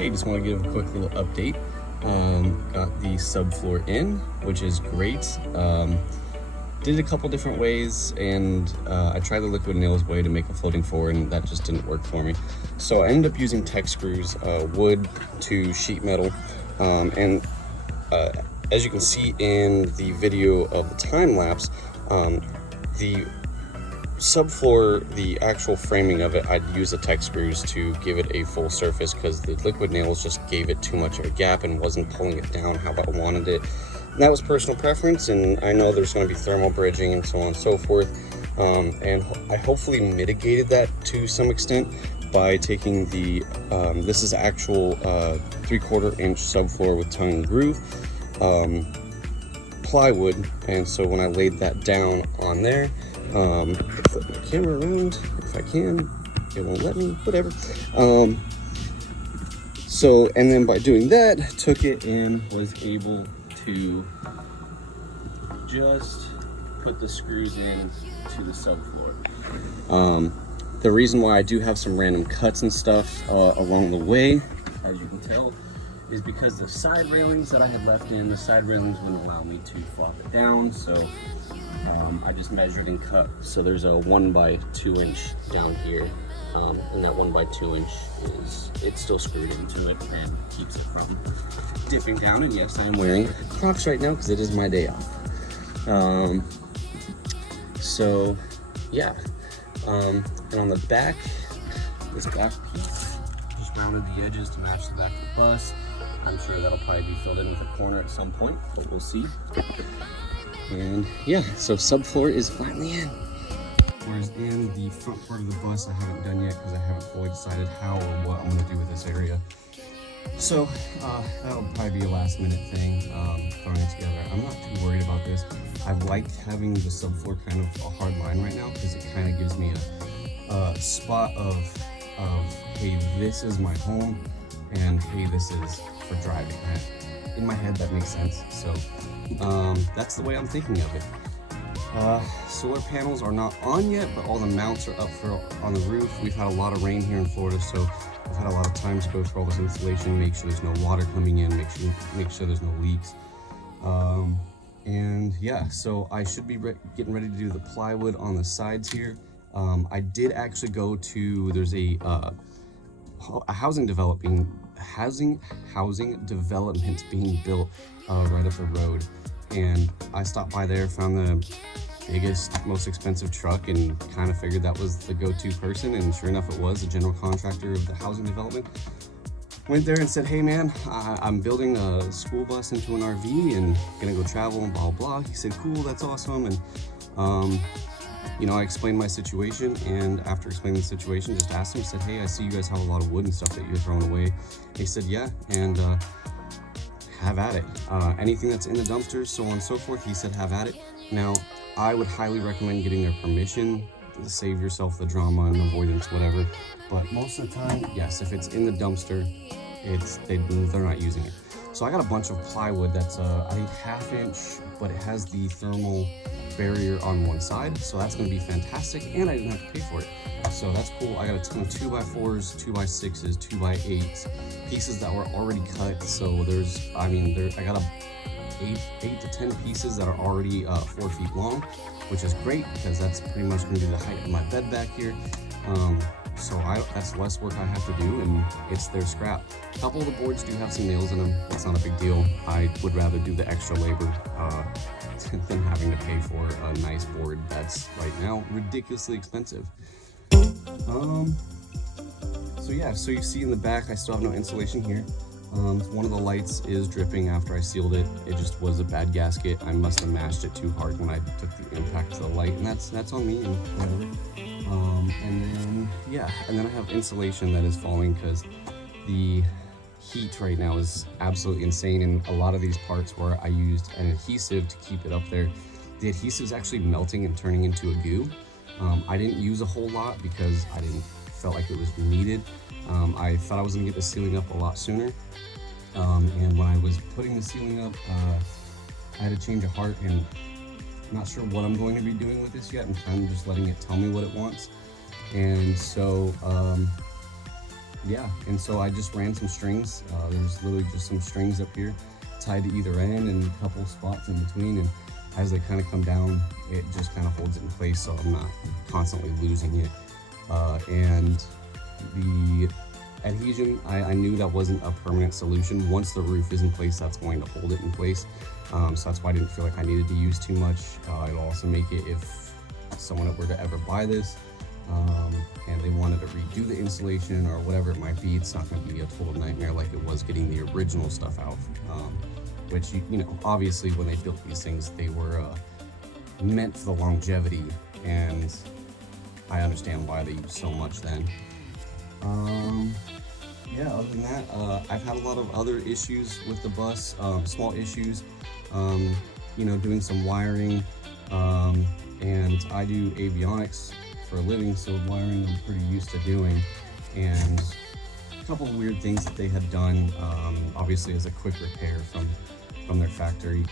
Hey, just want to give a quick little update. Got the subfloor in, which is great. Did it a couple different ways, and I tried the liquid nails way to make a floating floor, and that just didn't work for me. So I ended up using tech screws, wood to sheet metal, and as you can see in the video of the time lapse, the subfloor, the actual framing of it, I'd use the tech screws to give it a full surface because the liquid nails just gave it too much of a gap and wasn't pulling it down how I wanted it. And that was personal preference, and I know there's going to be thermal bridging and so on and so forth, and I hopefully mitigated that to some extent by taking the this is actual 3/4 inch subfloor with tongue and groove plywood, and so when I laid that down on there, flip the camera around if I can, it won't let me, whatever. So, and then by doing that, took it and was able to just put the screws in to the subfloor. The reason why I do have some random cuts and stuff along the way, as you can tell, is because the side railings that I had left in, the side railings wouldn't allow me to flop it down, so I just measured and cut. So there's a 1x2 inch down here, and that 1x2 inch it's still screwed into it and keeps it from dipping down. And yes, I am wearing Crocs right now because it is my day off. So yeah, and on the back, this back piece, just rounded the edges to match the back of the bus. I'm sure that'll probably be filled in with a corner at some point, but we'll see. And yeah, so subfloor is finally in. Whereas in the front part of the bus, I haven't done yet because I haven't fully decided how or what I'm going to do with this area. So that'll probably be a last minute thing, throwing it together. I'm not too worried about this. I've liked having the subfloor kind of a hard line right now because it kind of gives me a spot of hey, this is my home, and hey, this is for driving. In my head, that makes sense. So that's the way I'm thinking of it. Solar panels are not on yet, but all the mounts are up on the roof. We've had a lot of rain here in Florida, so I've had a lot of time to go through all this installation, make sure there's no water coming in, make sure there's no leaks. And yeah, so I should be getting ready to do the plywood on the sides here. I did actually go to, there's a housing development being built right up the road, and I stopped by there, found the biggest, most expensive truck, and kind of figured that was the go-to person, and sure enough it was the general contractor of the housing development. Went there and said, hey man, I'm building a school bus into an RV and gonna go travel and blah blah. He said, cool, that's awesome. And you know, I explained my situation, and after explaining the situation, just asked him, said, hey, I see you guys have a lot of wood and stuff that you're throwing away. He said, yeah, and have at it. Anything that's in the dumpsters, so on and so forth, he said, have at it. Now, I would highly recommend getting their permission to save yourself the drama and avoidance, whatever. But most of the time, yes, if it's in the dumpster, they're not using it. So I got a bunch of plywood that's I think 1/2 inch, but it has the thermal barrier on one side, so that's going to be fantastic, and I didn't have to pay for it, so that's cool. I got a ton of 2x4s, 2x6s, 2x8s, pieces that were already cut. So I got 8 to 10 pieces that are already 4 feet long, which is great because that's pretty much going to be the height of my bed back here. So that's less work I have to do, and it's their scrap. A couple of the boards do have some nails in them. That's not a big deal. I would rather do the extra labor than having to pay for a nice board that's right now ridiculously expensive. So yeah, so you see in the back, I still have no insulation here. One of the lights is dripping after I sealed it. It just was a bad gasket. I must have mashed it too hard when I took the impact to the light, and that's on me, and whatever. And then yeah, and then I have insulation that is falling because the heat right now is absolutely insane, and a lot of these parts where I used an adhesive to keep it up there, the adhesive is actually melting and turning into a goo. I didn't use a whole lot because I felt like it was needed. I thought I was gonna get the ceiling up a lot sooner, and when I was putting the ceiling up, I had to change a heart, and I'm not sure what I'm going to be doing with this yet. I'm kind of just letting it tell me what it wants. And so yeah, and so I just ran some strings. There's literally just some strings up here tied to either end and a couple spots in between, and as they kind of come down, it just kind of holds it in place so I'm not constantly losing it. And the adhesion, I knew that wasn't a permanent solution. Once the roof is in place, that's going to hold it in place. So that's why I didn't feel like I needed to use too much. It'll also make it, if someone were to ever buy this and they wanted to redo the insulation or whatever it might be, it's not going to be a total nightmare like it was getting the original stuff out. Which, you know, obviously when they built these things, they were meant for the longevity, and I understand why they used so much then. Yeah, other than that, I've had a lot of other issues with the bus, small issues, you know, doing some wiring, and I do avionics for a living, so wiring I'm pretty used to doing, and a couple of weird things that they had done, obviously as a quick repair from their factory.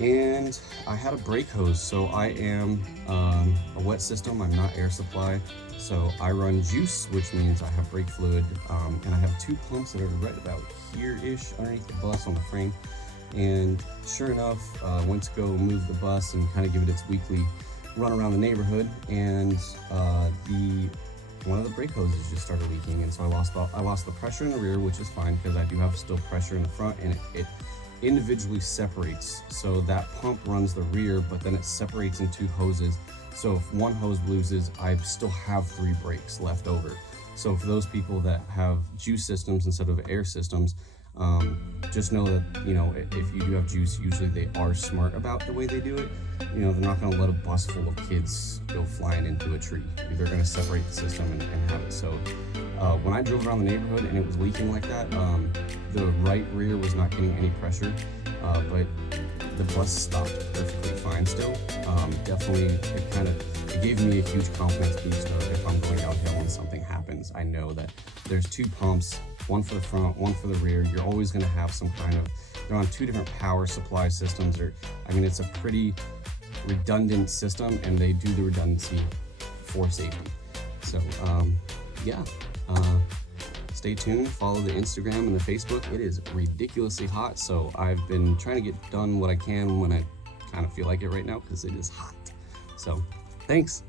And I had a brake hose, so I am a wet system, I'm not air supply, so I run juice, which means I have brake fluid, and I have two pumps that are right about here-ish underneath the bus on the frame. And sure enough, went to go move the bus and kind of give it its weekly run around the neighborhood, and one of the brake hoses just started leaking, and so I lost the pressure in the rear, which is fine because I do have still pressure in the front, and it individually separates. So that pump runs the rear, but then it separates in two hoses. So if one hose loses, I still have 3 brakes left over. So for those people that have juice systems instead of air systems, just know that, you know, if you do have juice, usually they are smart about the way they do it. You know, they're not going to let a bus full of kids go flying into a tree. They're going to separate the system and have it. So when I drove around the neighborhood and it was leaking like that, the right rear was not getting any pressure, but the bus stopped perfectly fine still. Definitely, it gave me a huge confidence boost of if I'm going downhill and something happens, I know that there's 2 pumps, one for the front, one for the rear. You're always going to have some kind of, they're on 2 different power supply systems. I mean, it's a pretty redundant system, and they do the redundancy for safety. So yeah, stay tuned, follow the Instagram and the Facebook. It is ridiculously hot, so I've been trying to get done what I can when I kind of feel like it right now because it is hot. So thanks.